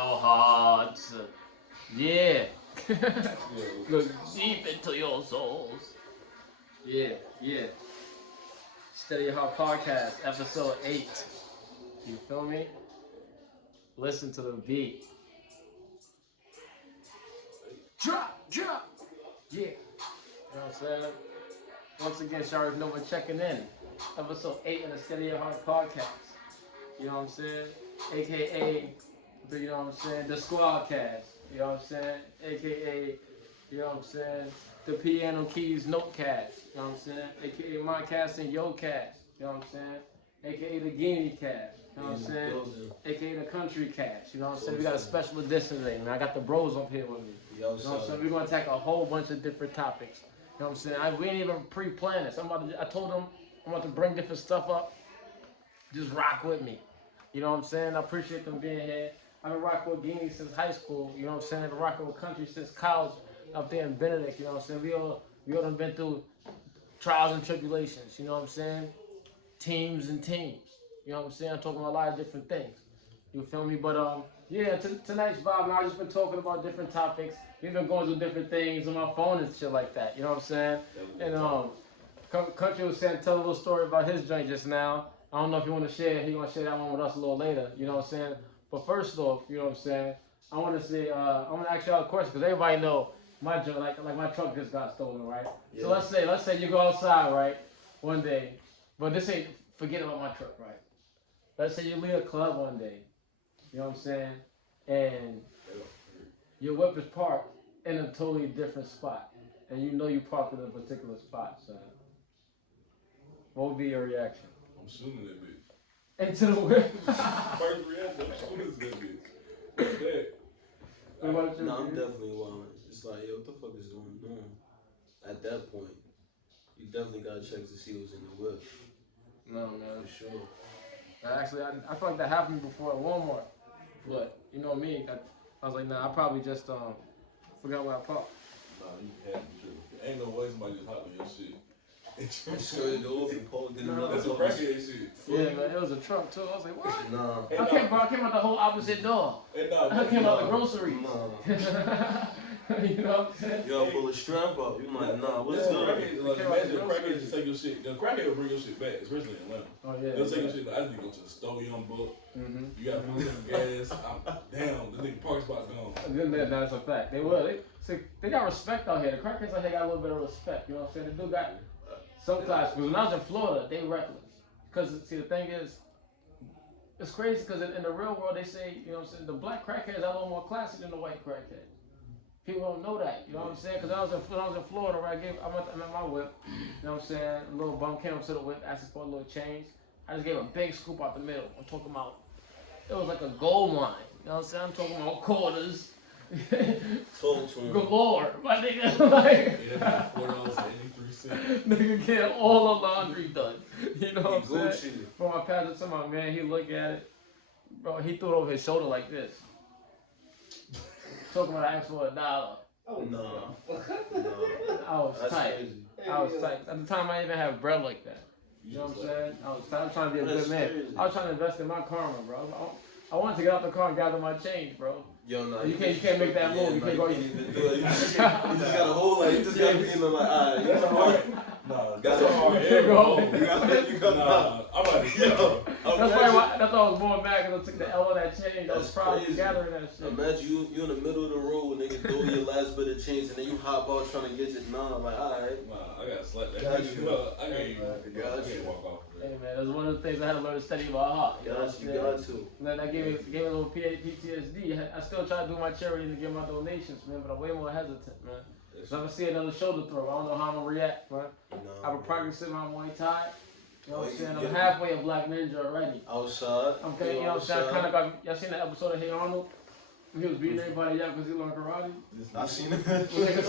hearts. Yeah. Look deep into your souls. Yeah. Steady Your Heart Podcast, episode 8. You feel me? Listen to the beat. Drop. Yeah. You know what I'm saying? Once again, y'all already know we're checking in. Episode 8 of the Steady Your Heart Podcast. You know what I'm saying? AKA, you know what I'm saying? The Squadcast. You know what I'm saying? AKA, you know what I'm saying? The Piano Keys Notecast. You know what I'm saying? AKA My Cast and Yo Cast. You know what I'm saying? AKA the Gini Cast. You know what I'm saying? AKA the Kuntry Cast. You know what I'm saying? We got a special edition today, man. I got the bros up here with me. You know what I'm saying? We're going to attack a whole bunch of different topics. You know what I'm saying? We ain't even pre-planned this. I told them I'm about to bring different stuff up. Just rock with me. You know what I'm saying? I appreciate them being here. I've been rocking with Gini since high school. You know what I'm saying? I've been rocking with Kuntry since college up there in Benedict. You know what I'm saying? We all done been through trials and tribulations. You know what I'm saying? Teams. You know what I'm saying? I'm talking about a lot of different things. You feel me? But yeah, tonight's vibe, man, I've just been talking about different topics. We've been going through different things on my phone and shit like that. You know what I'm saying? And Kuntry was saying, tell a little story about his joint just now. I don't know if you want to share. He's gonna share that one with us a little later. You know what I'm saying? But first off, you know what I'm saying? I want to say, I'm gonna ask y'all a question because everybody know my joint, like my truck just got stolen, right? Yeah. So let's say you go outside, right, one day, but this ain't, forget about my truck, right? Let's say you leave a club one day, you know what I'm saying, and your whip is parked in a totally different spot, and you know you parked in a particular spot, so what would be your reaction? I'm shooting that bitch. Into the whip? First reaction, I'm shooting that bitch. What's that? No, I'm definitely wild. It's like, yo, what the fuck is going on? At that point, you definitely gotta check to see what's in the whip. No, man. For sure. Actually, I feel like that happened before at Walmart. But, you know me, I was like, nah, I probably just forgot where I parked. Nah, you had to do. Ain't no way somebody just hopped in your shit. I skirted off and parked in another. That's a crackhead shit. Yeah, man, it was a truck too. I was like, what? Nah. I came out the whole opposite door. I came out the groceries. Nah. You know what I'm saying? Y'all pull a strap up. You like, nah, what's going on? Imagine a crackhead just take your shit. The crackhead will bring your shit back, especially in Atlanta. Oh, yeah. They'll take your shit. I just go to the store, young buck. You got to put some gas. Damn, the nigga park spot gone. That's a fact. They will. They got respect out here. The crackheads out here got a little bit of respect. You know what I'm saying? They do got some class. Because when I was in Florida, they reckless. Because, see, the thing is, it's crazy because in the real world, they say, you know what I'm saying, the black crackheads are a little more classy than the white crackheads. People don't know that, you know what I'm saying? Because when I was in Florida, right, I met my whip, you know what I'm saying? A little bum came up to the whip, asking for a little change. I just gave a big scoop out the middle. I'm talking about, it was like a gold mine, you know what I'm saying? I'm talking about quarters. Galore, my nigga. Like, yeah, $4.83. Nigga get all the laundry done. You know what I'm saying? Bro, my pastor told my man, he looked at it. Bro, he threw it over his shoulder like this. Talking about I asked for $1. Oh, no. I was tight. I was tight. At the time, I didn't even have bread like that. You know what I'm saying? I was trying to be a good man. I was trying to invest in my karma, bro. I wanted to get out the car and gather my change, bro. Yo, no, you can't make that move. You can't go. You just gotta hold like, you just gotta be in the like, alright, that's hard. Nah, that's a hard area, bro. You got nah, I'm about to yo. That's why I was going back and I took the L on that change. I was probably gathering that shit. Imagine you in the middle of the road, nigga, throw your last bit of change and then you hop out trying to get it. Nah, I'm like, alright. Nah, I gotta slap that. Got you. I can't walk off. Hey man, that's one of the things I had to learn to study about heart. You got to. And then that gave me a little PTSD. I still try to do my charity and give my donations, man, but I'm way more hesitant, man. So if I see another shoulder throw, I don't know how I'm gonna react, man. No, I've been practicing my Muay Thai. You know what I'm saying? I'm halfway a black ninja already. Outside. Okay, you know what I'm saying? I kind of got, y'all seen the episode of Hey Arnold? He was beating everybody up because he learned karate. I seen it. Niggas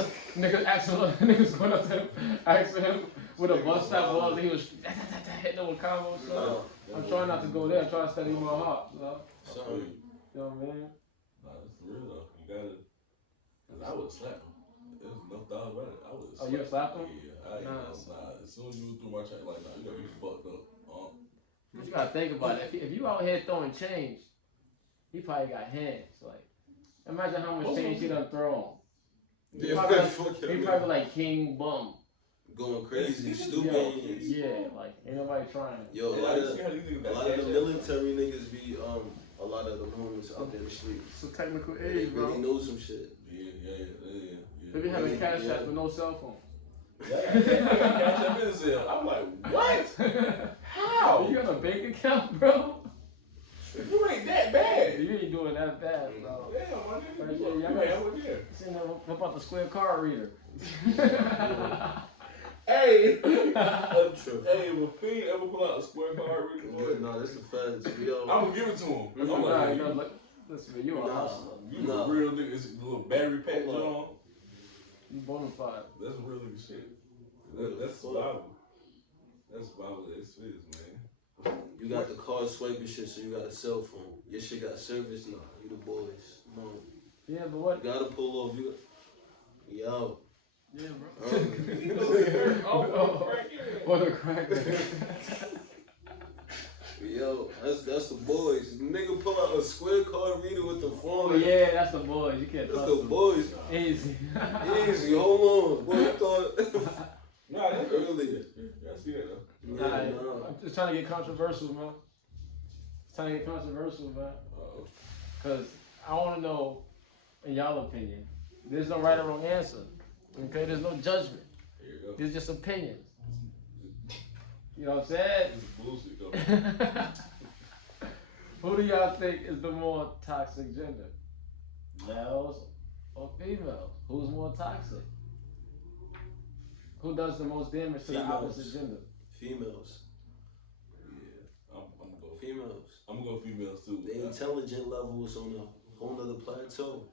going up to him, asking him what a bus stop was. He was hitting them with combos. So I'm trying not to go there. I'm trying to study my heart. So. You know what I mean? Nah, that's real though. You gotta. Cause I would slap him. There's no doubt about it. I would. Oh, you would slap him? Yeah. Nah. As soon as you threw my check, like, nah, you gotta be fucked up. But you gotta think about it. If you out here throwing change, he probably got hands. Like, imagine how much change he done thrown. He probably like King Bum. Going crazy, stupid. Yeah, like ain't nobody trying. Yo, a lot of the military niggas be a lot of the homies out there in the streets. It's a technical age, bro. Really know some shit. Yeah. They be having cash apps with no cell phone. I'm like, what? How? You got a bank account, bro? You ain't that bad. You ain't doing that bad, bro. Yeah, my nigga. Seen that about the square card reader. Hey, if a fiend ever pull out a square card reader, no, that's the feds. I'm gonna give it to him. I'm like, listen, you a hustler. You a real nigga. It's a little battery pack on. You bonafide. That's real nigga shit. That's survival. That's survival. That's fizz, man. You got the card swiping shit, so you got a cell phone. Your shit got service now. You the boys. Come on. Yeah, but what? You gotta pull off. Yo. Yeah, bro. What a crack. Yo, that's the boys. Nigga pull out a square card reader with the phone. Oh, yeah, that's the boys. You can't trust them. That's the boys. Easy. Easy. Hold on. Boy, you thought. Nah, that's earlier. I see that though. Nah, I'm just trying to get controversial, man. Because I want to know, in y'all opinion, there's no right or wrong answer. Okay, there's no judgment. Here you go. There's just opinions. You know what I'm saying? This is bullshit, though. Who do y'all think is the more toxic gender? Males or females? Who's more toxic? Who does the most damage to the opposite gender? Females. Yeah, I'm gonna go females. I'm gonna go females too. The intelligent level is on a whole nother plateau.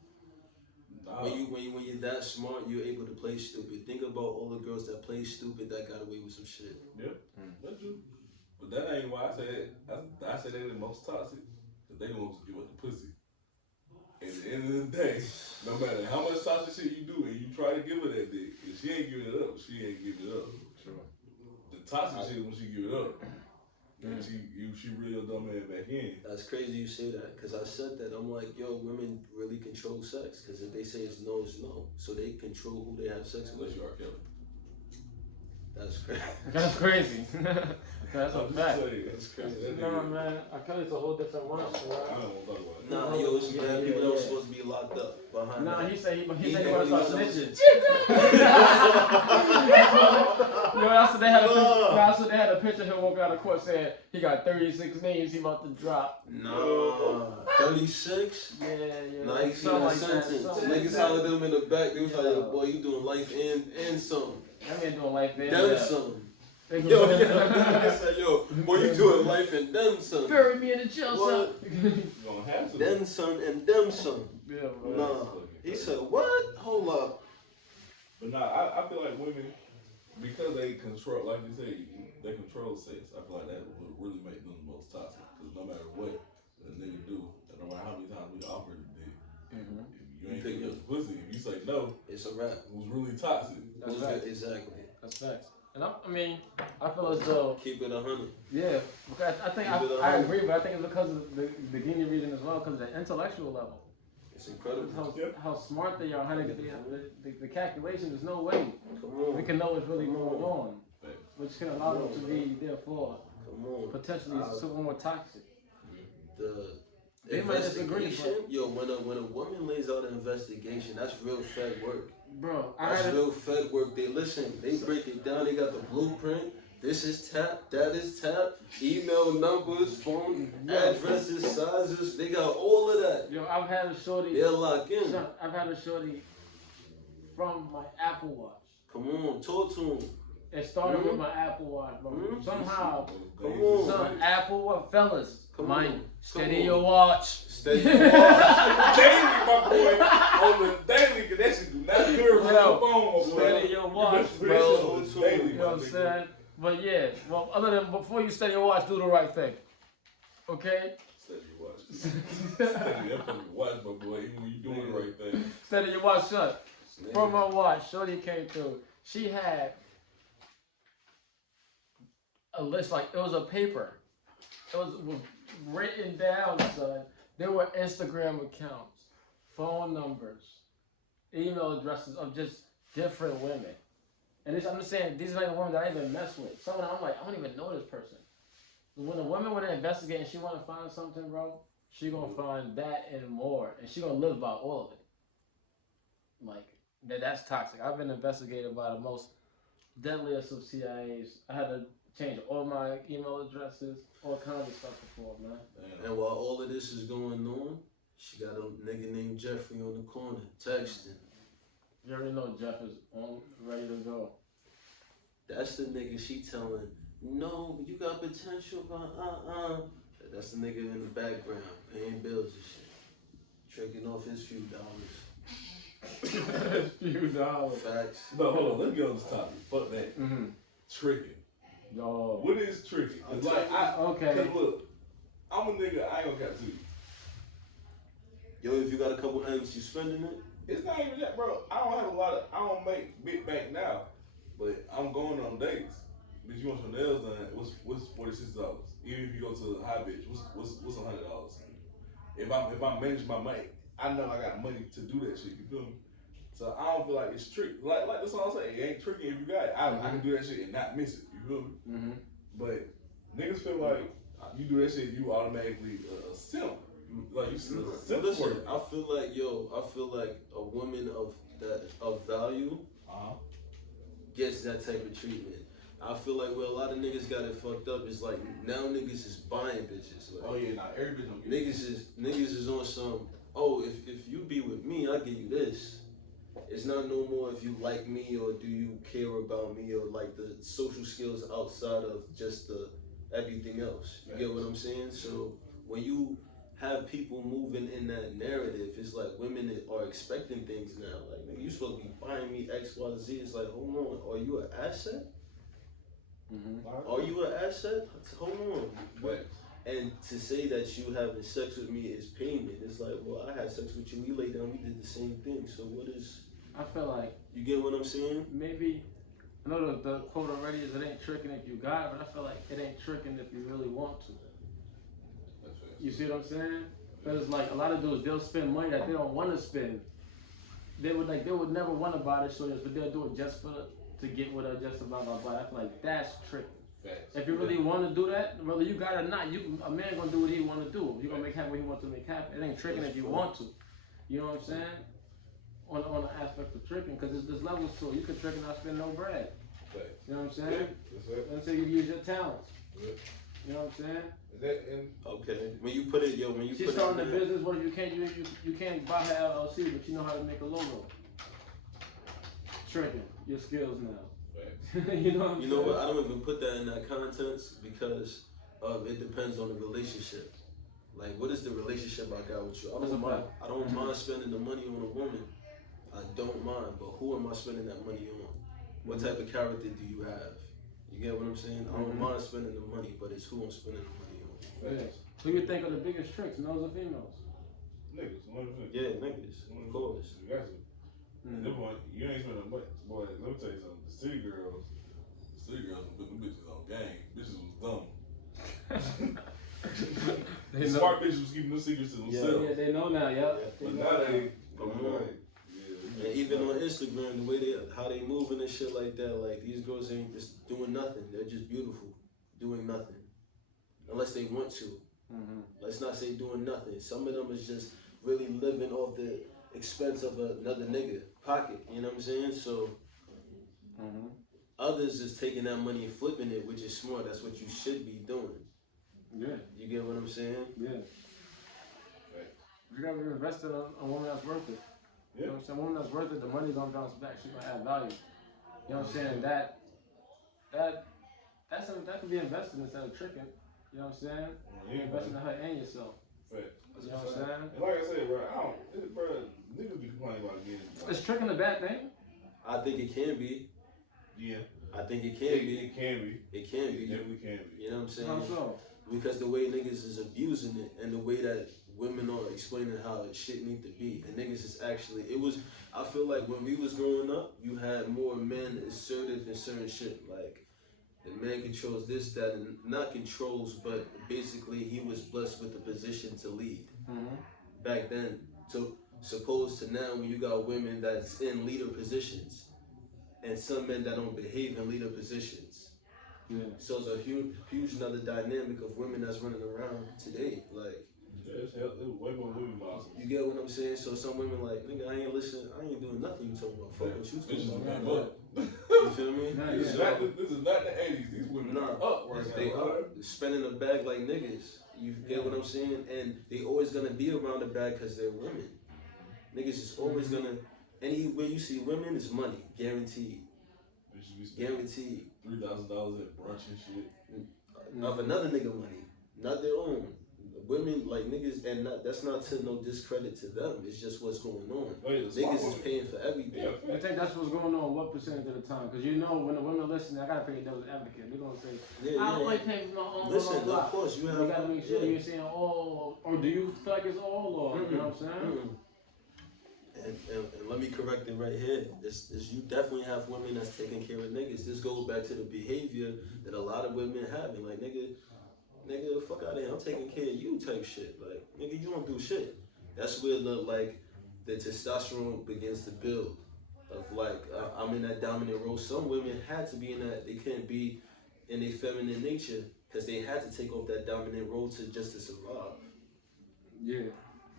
Nah. When you're that smart, you're able to play stupid. Think about all the girls that play stupid that got away with some shit. Yep, that's true. But that ain't why I say that. I say they're the most toxic. Cause they the ones who give up the pussy. At the end of the day, no matter how much toxic shit you do and you try to give her that dick, if she ain't giving it up, she ain't giving it up. Sure. The toxic shit is when she give it up. And she reel dumb man back in. That's crazy you say that, because I said that. I'm like, yo, women really control sex, because if they say it's no, it's no. So they control who they have sex with. Unless you are Kelly. That's crazy. That's crazy. That's a fact. That's crazy. No, man, I tell you it's a whole different one. I don't want to talk about it. Nah, yo, it's bad people that were supposed to be locked up behind Nah, that. he said he want to start snitching. Yo, that's what they had a picture of him walking out of court saying he got 36 names he about to drop. No, 36? Yeah. Nah, you see that sentence. Niggas hollered them in the back. They was like, yo, boy, you doing life and something. That man doing life and them something. Yo, I said, yo, boy, you doing life and them son. Bury me in the jail cell. You gonna have to. Them son and them son. Yeah, bro. Nah. He said, what? Hold up. But nah, I feel like women, because they control, like you say, they control sex. I feel like that would really make them the most toxic. Because no matter what a nigga do, no matter how many times we offer the dick, if you ain't picking up the pussy, if you say no, it's a wrap. It was really toxic. That's facts. Exactly. That's facts. And I feel as though keep it 100. Yeah, because I think I agree, but I think it's because of the Gini reason as well, because of the intellectual level. It's incredible. How smart they are, how they get the calculation. There's no way we can know what's really going on, which can allow them to be therefore potentially super more toxic. They might disagree. Yo, when a woman lays out an investigation, that's real Fed work. Bro, that's real Fed work. They listen, they break it down. They got the blueprint. This is tap, that is tap. Email numbers, phone addresses, sizes. They got all of that. Yo, I've had a shorty. They're locked in. I've had a shorty from my Apple Watch. Come on, talk to him. It started with my Apple Watch, bro. Somehow, come on, son, Apple Watch, fellas. Mind, steady your watch. Steady your watch. Daily, my boy. On the daily, because that shit do not good for your phone, steady your watch, bro. Daily, you know what I'm saying? But yeah, well, other than before you steady your watch, do the right thing. Okay? Steady your watch. Steady your watch, my boy, even when you doing the right thing. Steady your watch, shut. From my watch, shorty came through. She had a list, like it was a paper. It was written down, son. There were Instagram accounts, phone numbers, email addresses of just different women. And this, I'm just saying, these are like the women that I even mess with. Someone I'm like, I don't even know this person. When a woman would investigate and she want to find something, bro, she gonna find that and more, and she gonna live by all of it. Like that's toxic. I've been investigated by the most deadliest of CIAs. I had to change all my email addresses, all kinds of stuff before, man. And while all of this is going on, she got a nigga named Jeffrey on the corner texting. You already know Jeff is on, ready to go. That's the nigga she telling, no, you got potential, but That's the nigga in the background, paying bills and shit. Tricking off his few dollars. Few dollars. Facts. No, hold on. Let's get on this topic. Fuck that. Mm-hmm. Tricking. Yo. What is tricking? Cause like okay. Cause look, I'm a nigga. I ain't gonna cap to you. Yo, if you got a couple M's, you spending it? It's not even that, bro. I don't make big bank now, but I'm going on dates. Bitch, you want your nails done? What's $46? Even if you go to the high bitch, what's $100? If I manage my money, I know I got money to do that shit. You feel me? So I don't feel like it's trick. Like that's all I'm saying. It ain't tricky if you got it. I can do that shit and not miss it. You feel me? Mm-hmm. But niggas feel like you do that shit, you automatically a simp. Like you simp. Listen, I feel like a woman of value gets that type of treatment. I feel like where a lot of niggas got it fucked up is like now niggas is buying bitches. Like, oh yeah, nah, every bitch don't get niggas is on some. Oh, if you be with me, I give you this. It's not no more if you like me or do you care about me or like the social skills outside of just the everything else. You get what I'm saying? So when you have people moving in that narrative, it's like women are expecting things now. Like, nigga, you supposed to be buying me X, Y, Z. It's like, hold on, are you an asset? Mm-hmm. Are you an asset? Hold on. But, and to say that you having sex with me is payment, it's like, well, I had sex with you, we laid down, we did the same thing. So what is... I feel like... You get what I'm saying? Maybe... I know the quote already is it ain't tricking if you got it, but I feel like it ain't tricking if you really want to. You see what I'm saying? Because like a lot of dudes, they'll spend money that they don't want to spend. They would never want to buy the shorts, but they'll do it just to get with her, just to blah blah blah. I feel like that's tricking. Facts. If you really want to do that, whether you got it or not, a man gonna do what he want to do. You gonna make happen what he wants to make happen. It ain't tricking if you want to. You know what I'm saying? On the aspect of tricking, because there's levels to it. You can trick and not spend no bread. Facts. You know what I'm saying? Yeah, until you use your talents. Yeah. You know what I'm saying? Okay. When you put it, she's starting a business. What if you can't buy her LLC, but you know how to make a logo? Tricking your skills now. You know what I'm saying? What? I don't even put that in that context because it depends on the relationship. Like, what is the relationship I got with you? I don't mind spending the money on a woman. I don't mind, but who am I spending that money on? What type of character do you have? You get what I'm saying? I don't mind spending the money, but it's who I'm spending the money on. Yeah. Who you think are the biggest tricks, males or females? Niggas, 100%. Yeah, niggas, of course. You got to. You ain't spending much. Boy, let me tell you something. The city girls put them bitches on game. Bitches was dumb. Smart bitches was keeping no secrets to themselves. Yeah, they know now, But now they and even on Instagram, the way how they moving and shit like that, like these girls ain't just doing nothing. They're just beautiful, doing nothing, unless they want to. Mm-hmm. Let's not say doing nothing. Some of them is just really living off the expense of another nigga pocket. You know what I'm saying? So others is taking that money and flipping it, which is smart. That's what you should be doing. Yeah. You get what I'm saying? Yeah. You gotta be invested on a woman that's worth it. You know what I'm saying? A woman that's worth it, the money's gonna bounce back. She's gonna add value. You know what I'm saying? That can be invested instead of tricking. You know what I'm saying? You're investing in her and yourself. Right. You know what I'm saying? And like I said, bro, niggas be complaining about getting. Is tricking a bad thing? I think it can be. Yeah. I think it can be. It can be. It can be. It definitely can be. You know what I'm saying? How so? Because the way niggas is abusing it and the way that women are explaining how shit need to be. And niggas is actually, I feel like when we was growing up, you had more men assertive in certain shit. Like, The man controls this, that, and not controls, but basically he was blessed with the position to lead. Mm-hmm. Back then, to supposed to now, when you got women that's in leader positions, and some men that don't behave in leader positions. Yeah. So it's a huge another dynamic of women that's running around today. Like, Yeah, it's way more women bosses. you get what I'm saying? So some women like, nigga, I ain't listening, I ain't doing nothing you talking about. Fuck what you talking about. You feel me? This is not the 80s. These women are up right now. They are spending a bag like niggas. You get what I'm saying? And they always gonna be around the bag because they're women. Niggas is always gonna, anywhere you see women, it's money. Guaranteed. Guaranteed. $3,000 at brunch and shit. Of another nigga money. Not their own. Women, like niggas, and that's not to no discredit to them. It's just what's going on. Oh, yeah, niggas is paying for everything. Yeah, I think that's what's going on. What percentage of the time? Because you know, when the women listen, I gotta pay devil's advocate. They're gonna say, "I only pay for my own." Listen, blah, blah, of course you have. You gotta make sure you're saying all, or do you feel like it's all, or you know what I'm saying? And let me correct it right here. This you definitely have women that's taking care of niggas. This goes back to the behavior that a lot of women have. And like, nigga, fuck out of here. I'm taking care of you type shit. Like, nigga, you don't do shit. That's where the testosterone begins to build. Of like, I'm in that dominant role. Some women had to be in that. They couldn't be in their feminine nature because they had to take off that dominant role to survive. Yeah.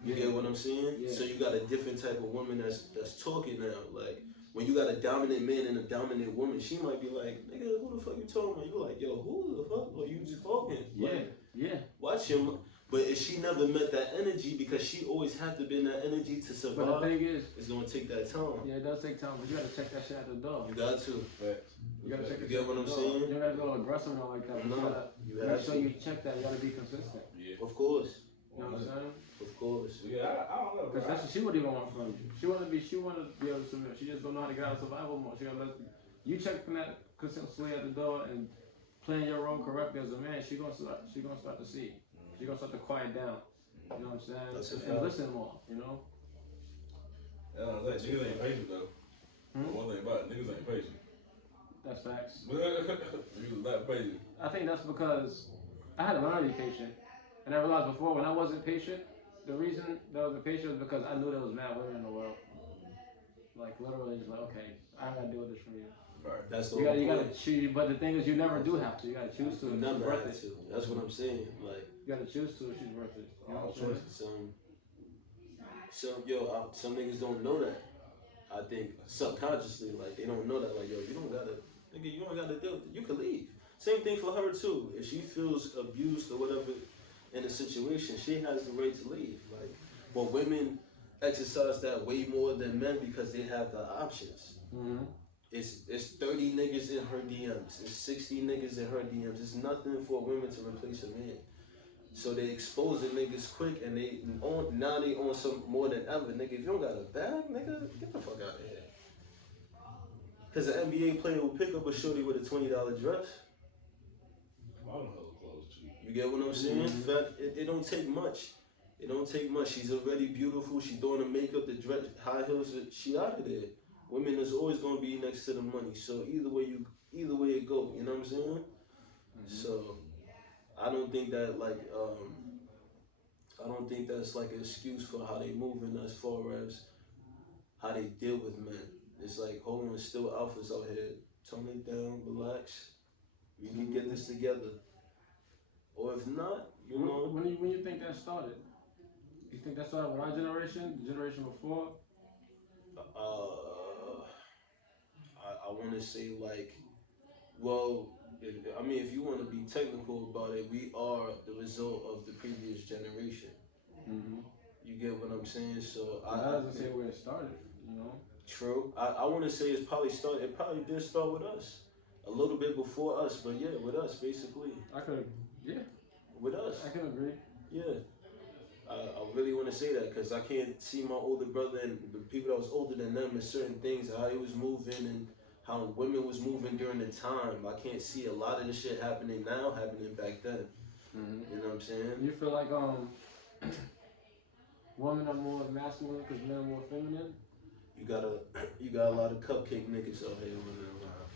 You get what I'm saying? Yeah. So you got a different type of woman that's talking now. Like, when you got a dominant man and a dominant woman, she might be like, nigga, who the fuck you talking about? You like, yo, who the fuck are you talking? Like, Yeah. watch him. But if she never met that energy, because she always had to be in that energy to survive, But the thing is, it's gonna take that time. yeah, it does take time, but you gotta check that shit at the door. You got to. You gotta check it. You get what I'm saying? You gotta go aggressive or like that. No, you make have sure to. you check that. You gotta be consistent. Yeah. Of course. You know what I'm saying? Of course. Yeah, I don't know. Because that's what she would even want from you. She wanna be able to submit. She just don't know how to get out of survival mode. She gotta let you checking that consistently at the door and playing your role correctly as a man. She gonna start to see. She gonna start to quiet down. You know what I'm saying? That's a and fact. listen more. You know. Yeah, niggas ain't patient though. One thing about it, niggas ain't patient. That's facts. Niggas not patient. I think that's because I had to learn to be patient. And I realized before when I wasn't patient, the reason that I wasn't patient was because I knew there was mad women in the world. Like literally just like, okay, I gotta deal with this from you. Right. That's the You gotta choose, but the thing is you never do have to. You gotta choose to. You She's never worth have it. to. That's what I'm saying. Like, You gotta choose to if she's worth it. You know what I'm saying? some niggas don't know that. I think subconsciously, like they don't know that. Like, yo, you don't gotta deal with it. You can leave. Same thing for her too. If she feels abused or whatever in a situation, she has the right to leave. Like, but women exercise that way more than men because they have the options. Mm-hmm. It's 30 niggas in her DMs. It's 60 niggas in her DMs. It's nothing for women to replace a man. So they exposing niggas quick, and now they on some more than ever. Nigga, if you don't got a bag, nigga, get the fuck out of here. Cause an NBA player will pick up a shorty with a $20 dress. I don't know clothes cheap. You get what I'm saying? Mm-hmm. It don't take much. It don't take much. She's already beautiful. She doing the makeup, the dress, high heels. She out of there. Women is always gonna be next to the money. So either way it go. You know what I'm saying? Mm-hmm. So I don't think that I don't think that's like an excuse for how they moving as far as how they deal with men. It's like, hold on, still alphas out here. Tone it down, relax. We can get this together. Or if not, you know. When you think that started? You think that started with our generation, the generation before? I want to say like, well, if you want to be technical about it, we are the result of the previous generation. Mm-hmm. You get what I'm saying? So That doesn't say where it started, you know? True. I want to say it probably did start with us. A little bit before us, but yeah, with us, basically. With us. I can agree. Yeah. I really want to say that because I can't see my older brother and the people that was older than them and certain things, how he was moving and how women was moving during the time. I can't see a lot of the shit happening now, happening back then. Mm-hmm. You know what I'm saying? You feel like women are more masculine because men are more feminine? You got a lot of cupcake niggas out here running around.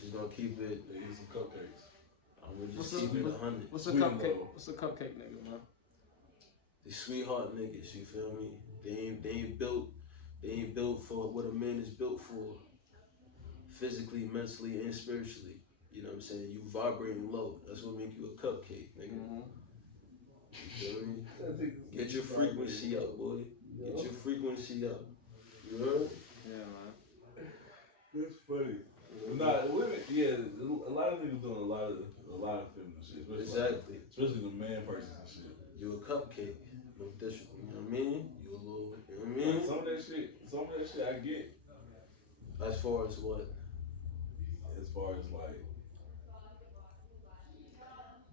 Just gonna keep it. They eat some cupcakes. I'm gonna just keep it 100. What's a Sweet and cupcake? low. What's a cupcake nigga, man? The sweetheart niggas, you feel me? They ain't built for what a man is built for. Physically, mentally, and spiritually. You know what I'm saying? You vibrating low. That's what make you a cupcake, nigga. You feel me? Get your frequency up, boy. Get your frequency up. You heard? Yeah, man. That's funny. Nah, women, yeah, a lot of niggas doing a lot of feminine shit. Exactly. Especially the man person and shit. You a cupcake. No disrespect. You know what I mean? You a little, you know what I mean? Some of that shit I get. As far as what? As far as like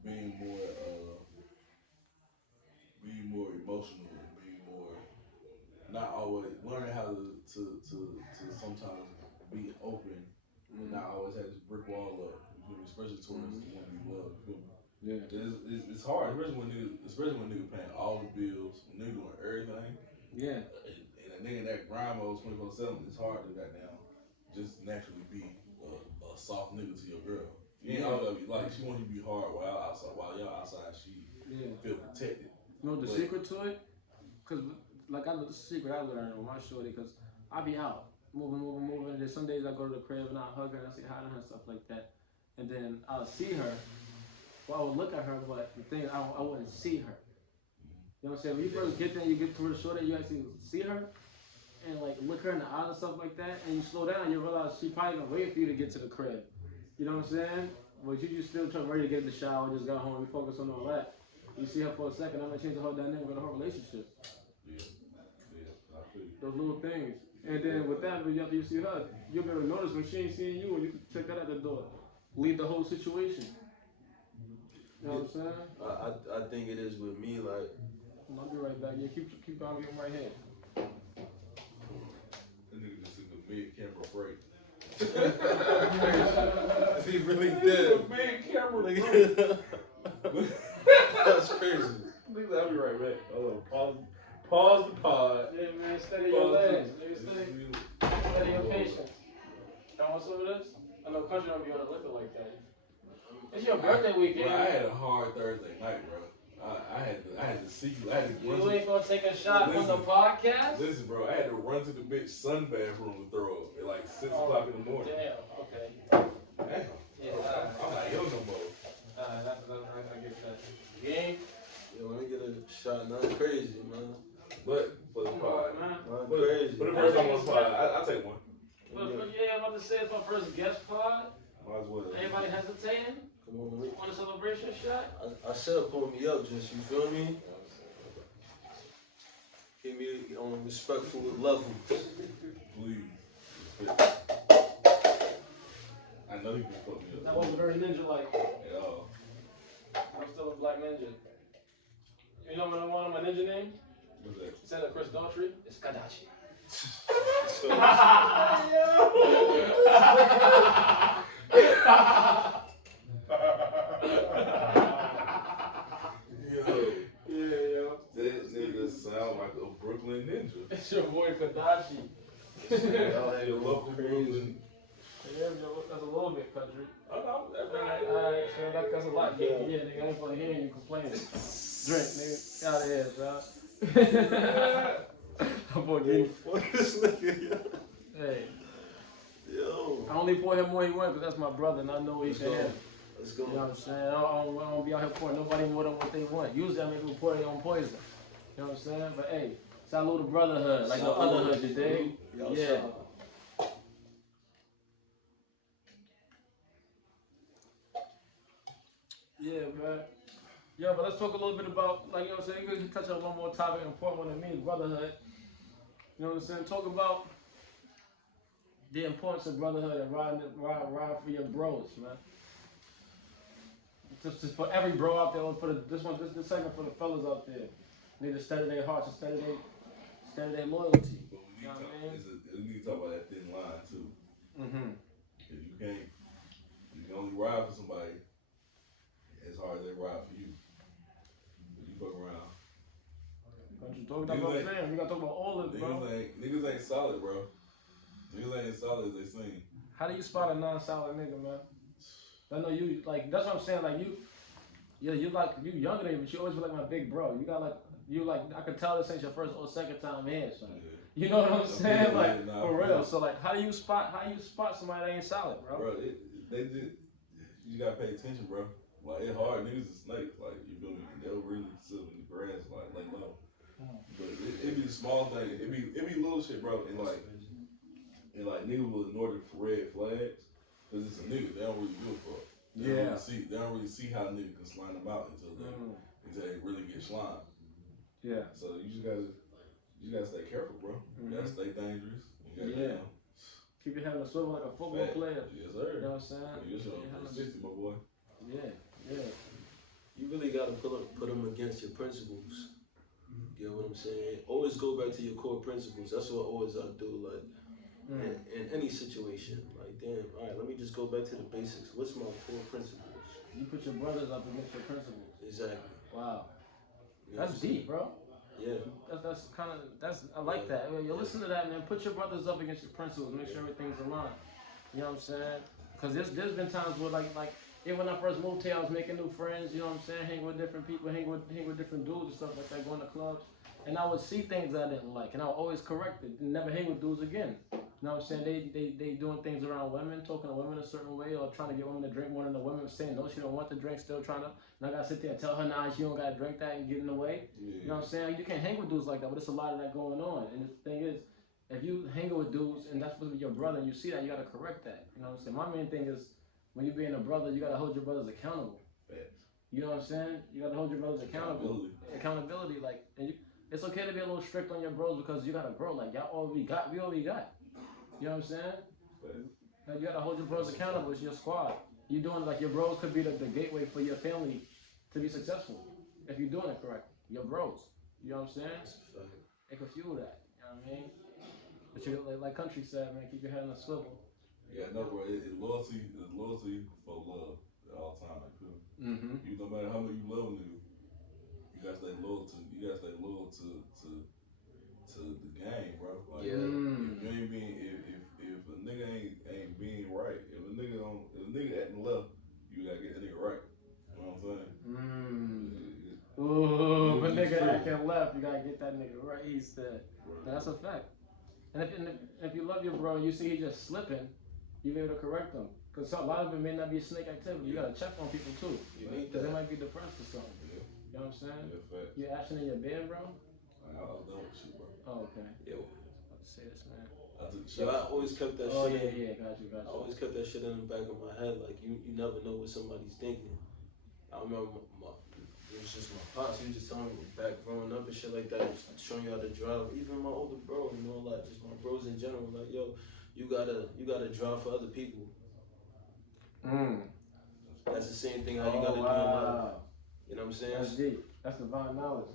being more emotional and being more not always learning how to sometimes be open and not always have this brick wall up. You feel me? Especially towards the one you love. You feel me? Yeah. It's hard, especially when nigga paying all the bills, when nigga doing everything. Yeah. And a nigga in that grind mode 24/7, it's hard to goddamn just naturally be a soft nigga to your girl. You ain't all of you like she wants you to be hard while y'all outside she feel protected. You know the secret to it? Cause like the secret I learned with my shorty, cause I be out moving. And then some days I go to the crib and I hug her and I say hi to her and stuff like that. And then I'll see her. Well, I would look at her, but the thing I wouldn't see her. You know what I'm saying? When you first get there, you get to the shorty, you actually see her and like look her in the eyes and stuff like that, and you slow down, you realize she probably gonna wait for you to get to the crib. You know what I'm saying? But you just still ready to get in the shower, just got home, you focus on all that. You see her for a second, I'm gonna change the whole dynamic of the whole relationship. Yeah, I feel you. Those little things. And then with that, after you see her, you'll be able to notice when she ain't seeing you, and you can check that at the door. Leave the whole situation. You know what I'm saying? I think it is with me, like, I'll be right back. Yeah, keep going, get him right here. That nigga just took a mid-camera break. he really did. Mid-camera break. That's crazy. Nigga, I'll be right back. Hold on, pause the pod. Yeah, man, steady your legs. Steady your patience. Y'all want some of this? I know Country don't be on the liquor like that. It's your birthday weekend. Bro, I had a hard Thursday night, bro. I had to see you. I had to You ain't gonna take a shot from the podcast? Listen, bro, I had to run to the bitch sunbath room to throw up at like 6 o'clock in the morning. Damn, okay. Damn. Yeah, I'm not young no more. I get that. Game? Yo, let me get a shot. Nothing crazy, man. But for the pod. Nothing crazy. For the first time on the pod, I'll take one. But yeah, I'm about to say it's my first guest pod. Might as well. Anybody hesitating? Come on, man. Want a celebration shot? I said pull me up, just, you feel me? Keep me on respectful levels. Please. I know you can fuck me up. That wasn't very ninja-like. At all. I'm still a black ninja. You know what I want on my ninja name? What's that? Instead of Chris Daughtry, it's Kadachi. Yo. That nigga sound like a Brooklyn ninja. It's your boy Kadachi. Y'all had a local Brooklyn. Yeah, that's a little bit country. Alright, so that's a lot. Yeah, nigga, I ain't gonna hear you complaining. Drink, nigga. Get out of here, bro. I'm gonna get Fuck this nigga, Hey. yo. I only pour him more he wants because that's my brother and I know he can handle. Let's go. You know what I'm saying? I don't be out here pouring nobody more than what they want. Usually I make them pour their own poison. You know what I'm saying? But hey, salute the brotherhood, like the other hood, you dig? Yeah. Yeah, man. Yeah, but let's talk a little bit about, like, you know what I'm saying? You can touch on one more topic, an important one to me, brotherhood. You know what I'm saying? Talk about the importance of brotherhood and ride for your bros, man. Just for every bro out there, for this segment for the fellas out there. Need to steady their hearts and steady their loyalty. But we need to talk about that thin line too. Mm-hmm. If you can only ride for somebody as hard as they ride for you. But you fuck around. We gotta talk about all of it, bro. Niggas ain't solid, bro. Niggas ain't as solid as they seem. How do you spot a non-solid nigga, man? I know you like. That's what I'm saying. Like you, yeah, you younger than me, but you always feel like my big bro. You got like I can tell this ain't your first or second time here, son. Yeah. You know what I'm saying? Yeah, like nah, for real. So like, how do you spot somebody that ain't solid, bro? Bro, you gotta pay attention, bro. Like it's hard. Niggas is snakes. Like you feel me? They'll really sit in the grass, like low. But it be the small thing. It be little shit, bro. And like niggas will ignore the red flags because it's a nigga. They don't really give a fuck. They don't really see how niggas can slime them out until they really get slimed. Yeah. So you gotta stay careful, bro. You gotta stay dangerous. Yeah. Keep your head on a swivel like a football player. Yes, sir. You know what I'm saying? You're 60, my boy. Yeah. You really gotta put them against your principles. You know what I'm saying? Always go back to your core principles. That's what always I do. Like in any situation. Like damn, all right, let me just go back to the basics. What's my core principles? You put your brothers up against your principles. Exactly. Wow. You know That's deep, bro. Yeah. I like that. I mean, you listen to that, man. Put your brothers up against your principles. Make sure everything's aligned. You know what I'm saying? Because there's been times where like even when I first moved here, I was making new friends. You know what I'm saying? Hang with different people, hang with different dudes and stuff like that. Going to clubs, and I would see things that I didn't like, and I would always correct it. And never hang with dudes again. You know what I'm saying? They doing things around women, talking to women a certain way, or trying to get women to drink more than the women, saying no, she don't want to drink, still trying to. And I gotta sit there and tell her nah, she don't gotta drink that and get in the way. Yeah. You know what I'm saying? You can't hang with dudes like that, but there's a lot of that going on. And the thing is, if you hang with dudes and that's supposed to be your brother, and you see that, you gotta correct that. You know what I'm saying? My main thing is when you being a brother, you gotta hold your brothers accountable. You know what I'm saying? You gotta hold your brothers accountable. Accountability, like, and it's okay to be a little strict on your bros because you gotta grow. Like y'all all we got. You know what I'm saying? Like, you gotta hold your bros accountable. It's your squad. You doing like your bros could be the gateway for your family to be successful if you're doing it correct. Your bros. You know what I'm saying? It could fuel that. You know what I mean? But you like Country said, man, keep your head on a swivel. Yeah, no, bro. Loyalty for love at all times. You no matter how much you love a nigga, you gotta stay loyal to the game, bro. Like, if you ain't being, if a nigga ain't being right, if a nigga acting left, you gotta get that nigga right. You know what I'm saying? Ooh, if a nigga acting left, you gotta get that nigga right. He said, that's a fact. And if you love your bro and you see he just slipping, you be able to correct him. Because a lot of it may not be snake activity. You gotta check on people too. Because they might be depressed or something. You know what I'm saying? You action in your bed, bro? I was done with shit, bro. Oh, okay. Yeah. About to say this, man. I always kept that shit. Got you. I always kept that shit in the back of my head. Like you never know what somebody's thinking. I remember it was just my pops. He was just telling me back growing up and shit like that, just showing you how to drive. Even my older bro, you know, like just my bros in general. Like yo, you gotta drive for other people. That's the same thing how you gotta do in life. You know what I'm saying? That's deep. That's divine knowledge.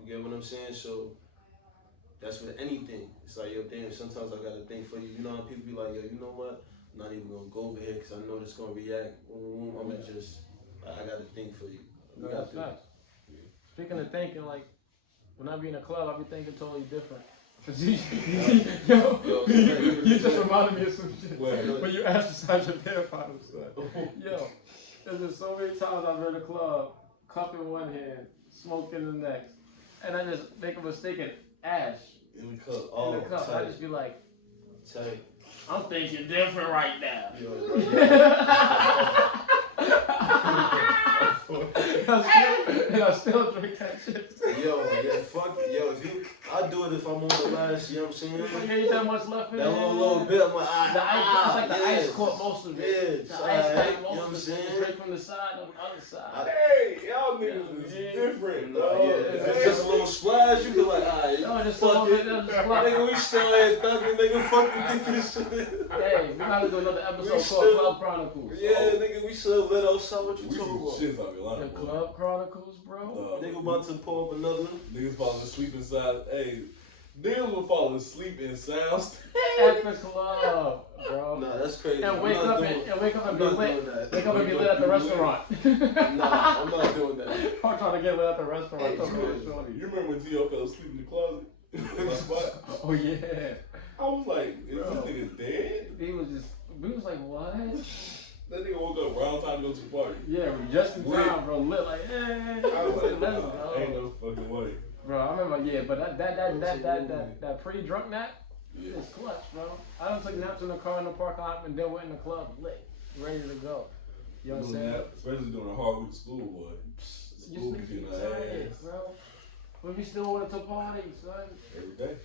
You get what I'm saying? So that's with anything. It's like, yo, damn, sometimes I gotta think for you. You know how people be like, yo, you know what? I'm not even gonna go over here because I know this gonna react. I gotta think for you. No, that's nice. Speaking of thinking, like, when I be in a club, I be thinking totally different. You just reminded me of some shit. When you exercise your vampire stuff. Yo, there's been so many times I've been in a club, cup in one hand, smoke in the next, and I just make a mistake and ash in the cup. I just be like, tight. I'm thinking different right now. And I still drink that shit. Fuck it. I'll do it if I'm on the last, you know what I'm saying? You ain't that much left in that little bit, I'm like, it's like the ice caught most of it. Yeah, the ice right, got most of it. Straight from the side to the other side. Hey, y'all niggas is different, bro. If it's just a little splash, you be like, alright, no, just fuck it. Nigga, we still ain't thugging, nigga, fucking think this shit. Hey, we gotta do another episode called Club Chronicles. Yeah, nigga, we still lit outside. What you talking about? The Club Chronicles, bro. Nigga about to pour up another. Niggas falling asleep inside. Hey, niggas will fall asleep in sounds. At the club, bro. Nah, that's crazy. And wake up and be lit. Wake up and be lit at the restaurant. Nah, I'm not doing that. I'm trying to get lit at the restaurant. Hey, you remember when T.O. fell asleep in the closet? In my spot? Oh yeah. I was like, is this nigga dead? He was just We was like, what? That nigga woke up around time to go to the party. Yeah, we just in time, bro. Lit like, hey. I was like, let's nah, go. ain't no fucking way. Bro, I remember, yeah, but that pre-drunk nap is clutch, bro. I done took naps in the car in the parking lot and then went in the club lit, ready to go. You know what I'm saying? Especially during a hard week of school, boy. School be getting our ass. Bro. But we still wanted to party, son. Every day.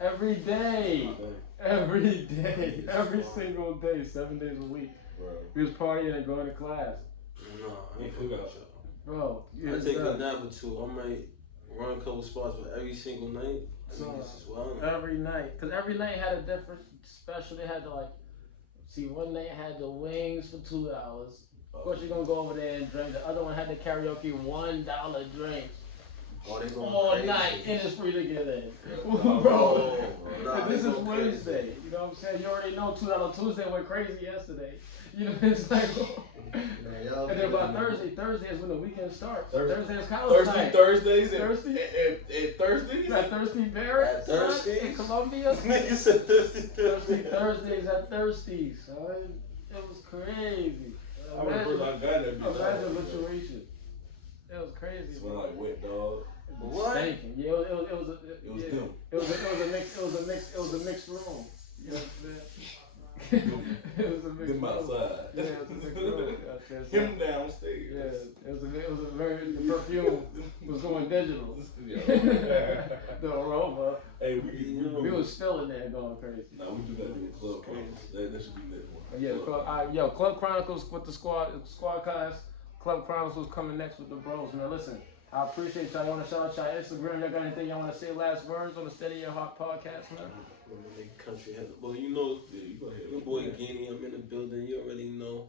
Every day. Every day. Every single day, 7 days a week. Bro. We was partying and going to class. No, I ain't fucking with y'all. Bro, I take a nap or two. I might run a couple spots, but every single night, I mean, this is wild. Every night. Because every night had a different special. They had to, like, see, one night had the wings for $2. Of course, you're going to go over there and drink. The other one had the karaoke $1 drinks. Oh, they going all crazy. night, and it's free to get in. Oh, Bro, nah, this is going Wednesday. crazy. You know what I'm saying? You already know $2 Tuesday went crazy yesterday. You know, it's like, Man, and then by Thursday is when the weekend starts. Thursday is college time. Thursdays and Thursdays? At Thirsty Barrett, At Thirsties? in Columbia. Nigga said Thursdays at Thirsties, son. It was crazy. I remember first I got that bitch. Imagine the situation. It was crazy. Smell like wet dog. What? Stinking. Yeah, it was It was yeah. them. It was a mixed room. You know what I'm saying? It was a mixed Them room. outside. Yeah, it was a mixed room. Him downstairs. Yeah, it was a very, the perfume was going digital. Yeah. The aroma. Hey, We was still in there going crazy. Nah, we do that in the club. That should be lit one. Yeah, Club Chronicles with the Squadcast. Club Chronicles was coming next with the bros. Now listen, I appreciate y'all. I want to shout out y'all Instagram. Y'all got anything y'all want to say? Last words on the Steady Your Heart podcast, man? Country head. Well, you know, Yeah, you go ahead. your boy Gini, I'm in the building. You already know.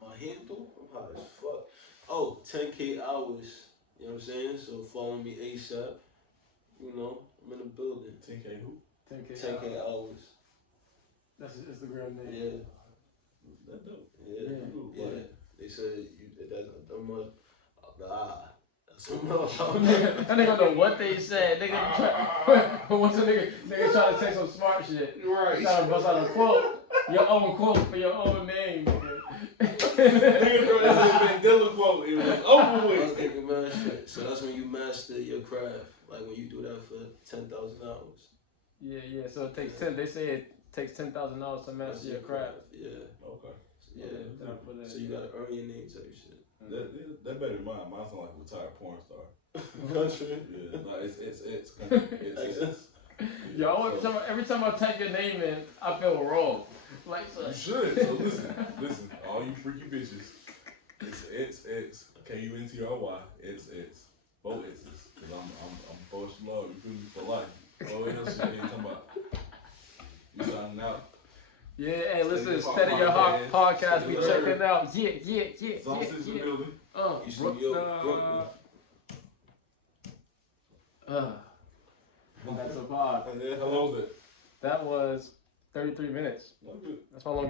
My handle, I'm hot as fuck. Oh, 10K hours. You know what I'm saying? So follow me ASAP. You know, I'm in the building. 10K who? 10K hours. That's his Instagram name. Yeah. That dope. Yeah. Yeah. They said that's much. That's That nigga don't know what they said. Once a nigga try to say some smart shit. Right. Try to bust out a quote. Your own quote for your own name, nigga. Nigga throw that Mandela quote. It was over I was with. thinking, man, shit. So that's when you master your craft. Like when you do that for 10,000 hours. Yeah. So it takes 10. They say it takes $10,000 to master your craft. Yeah. Okay. Yeah. So you gotta earn your name type shit. That better than mine. Mine sound like a retired porn star. Country. Yeah, no, it's. Yo, every time I type your name in, I feel wrong. Like, You should. So listen, all you freaky bitches. It's Kuntry. It's both X's. Cause I'm for love. You feel me for life. Oh yeah, shit. Ain't talking about. You signing out. Yeah, hey, listen, Steady Your Heart podcast. We checking it out. Yeah. Sausage in the building. You see Brooklyn. That's a vibe. And then how long was it? That was 33 minutes. That's how long.